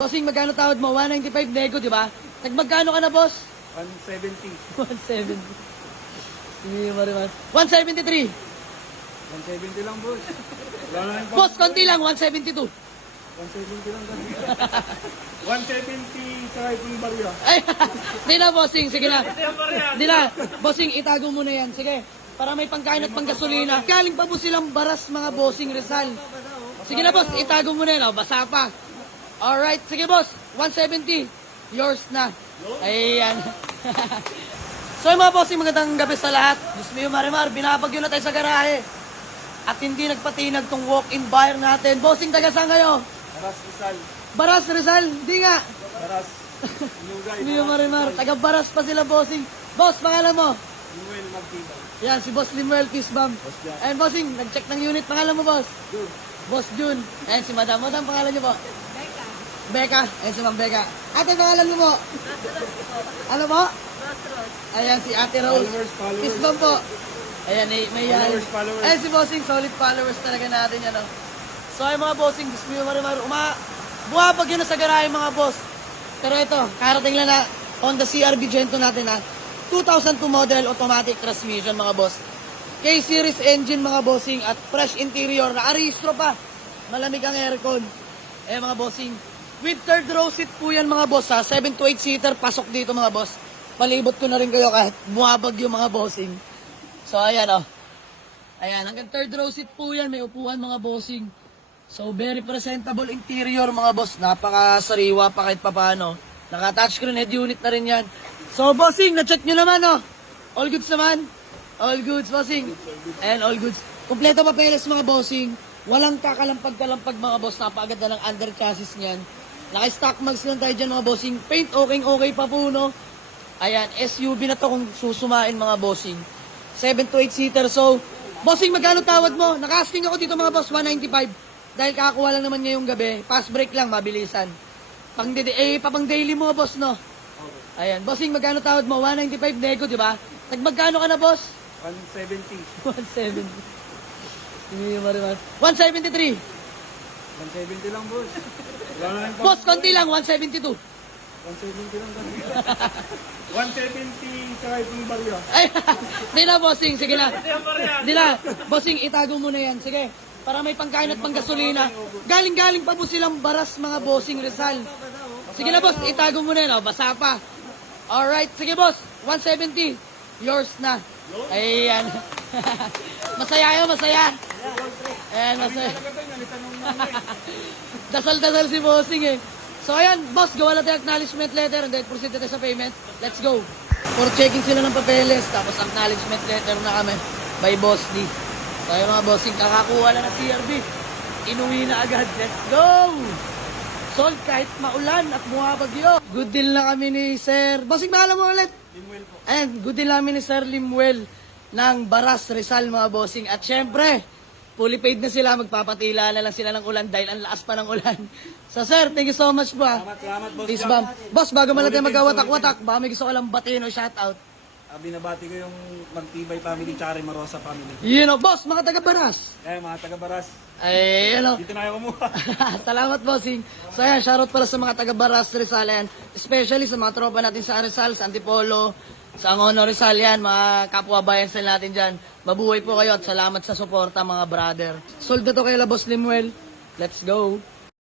Bossing, magkano tawad mo? 195 nego, di ba? Nagmagkano ka na, boss? 170. 170. Hindi mo rin, 173. 170 lang, boss. Wala na yung Boss, konti lang, 172. 170 lang, boss. 170 sa itong barya. Ay, hindi na, bossing. Sige na. Hindi na. Bossing, itago mo na yan. Sige. Para may pangkain at panggasolina. Galing pa po silang baras, mga bossing Rizal. Sige na, boss. Itago mo na yan. Basa pa. Alright. Sige, boss. 170. Yours na. Ayan. So, yung mga bossing, magandang gabi sa lahat. Diyos mo yung marimar. Binabagyo na tayo sa garahe. At hindi nagpatinag tong walk-in buyer natin. Bossing, taga saan kayo? Baras Rizal. Baras, Rizal. Hindi nga. Baras. Nugay. Hindi yung marimar. Taga Baras pa sila, bossing. Boss, pangalan mo? Noel Magtibay. Yan, si Boss Limuel Kisbam. Boss Jan. Ayun, bossing, nag-check ng unit. Pangalan mo, boss? Dude. Boss Jun. Ayun, si Madam. Madam, pangalan niyo po? Becca. Becca. Ayun, si Ma'am Becca. Ate, pangalan mo po? Ano po? Ayan, si Ate Rose. Followers. Kisbam po. Ayan, may yan. Followers. Ayun, si bossing, solid followers talaga natin yan. Oh. So, ayun mga bossing, gusto mo yung marimar. Buhabag yun na sa garahe mga boss. Pero ito, karating lang na Honda CR-V Gento natin ha. 2002 model automatic transmission mga boss. K-series engine mga bossing at fresh interior. Naka-rehistro pa. Malamig ang aircon. Eh mga bossing. With third row seat po yan mga boss ha. 7 to 8 seater. Pasok dito mga boss. Palibot ko na rin kayo kahit buhabag yung mga bossing. So ayan oh. Ayan, hanggang third row seat po yan. May upuan mga bossing. So, very presentable interior mga boss. Napaka-sariwa pa kahit papaano. Naka-touchscreen head unit na rin yan. So, bossing, na-check nyo naman, oh. All goods naman? All goods, bossing. And all goods. Kompleto papeles mga bossing. Walang kakalampag-kalampag mga boss. Napakaganda ng under chassis niyan. Naka-stock mags lang tayo dyan mga bossing. Paint okay pa po, no? Ayan, SUV na to kung susumain mga bossing. 7 to 8 seater. So, bossing, magkano tawad mo? Nakasting ako dito mga boss, 195. Dahil kakakuha lang naman ngayong gabi. Fast break lang, mabilisan. Papang daily mo, boss, no? Ayan. Bossing, magkano tawad mo? 195 nego, di ba? Nagmagkano ka na, boss? 170. 170. Hindi mo rin, 173. 170 lang, boss. Wala na yung Boss, konti lang, 172. 170 lang, boss. 170 sa itong barya. Ay, di na, bossing. Sige na. Di na. Bossing, itago mo na yan. Sige. Para may pangkain at panggasolina. Galing pa po silang baras, mga bossing Rizal. Sige na, boss. Itago mo na yan. Basa pa. Alright. Sige, boss. 170. Yours na. Ayan. Masaya yun, masaya. Ayan, masaya. Dasal-dasal si bossing eh. So, ayan, boss. Gawa na tayo acknowledgement letter and then proceed na tayo sa payment. Let's go. For checking sila ng papeles. Tapos acknowledgement letter na kami by Boss D. So, yung mga bossing, kakakuha na ng CR-V. Inuwi na agad. Let's go! Sold kahit maulan at buhabagyo. Good deal na kami ni Sir. Bossing, mahala mo ulit. Limuel po. Ayan, good deal namin ni Sir Limuel ng Baras Rizal, mga bossing. At syempre, fully paid na sila. Magpapatila na lang sila ng ulan dahil ang lakas pa ng ulan. So, Sir, thank you so much po. Salamat, boss. Peace bomb. Boss, bago man natin magkawatak-watak, baka may gusto ko lang batiin o shoutout. Binabati ko yung Magtibay family, tsaka Marosa family. You know, boss, mga taga-Baras. Mga taga-Baras. Ay, ano. Dito na ako kumuha. Salamat, bossing. So, ayan, shoutout pala sa mga taga-Baras Rizal, yan. Especially sa mga tropa natin sa Rizal, sa Antipolo, sa Angono Rizal, yan. Mga kapwa-bayan sila natin dyan. Mabuhay po kayo at salamat sa suporta, mga brother. Sold na to kay Boss Limuel. Let's go.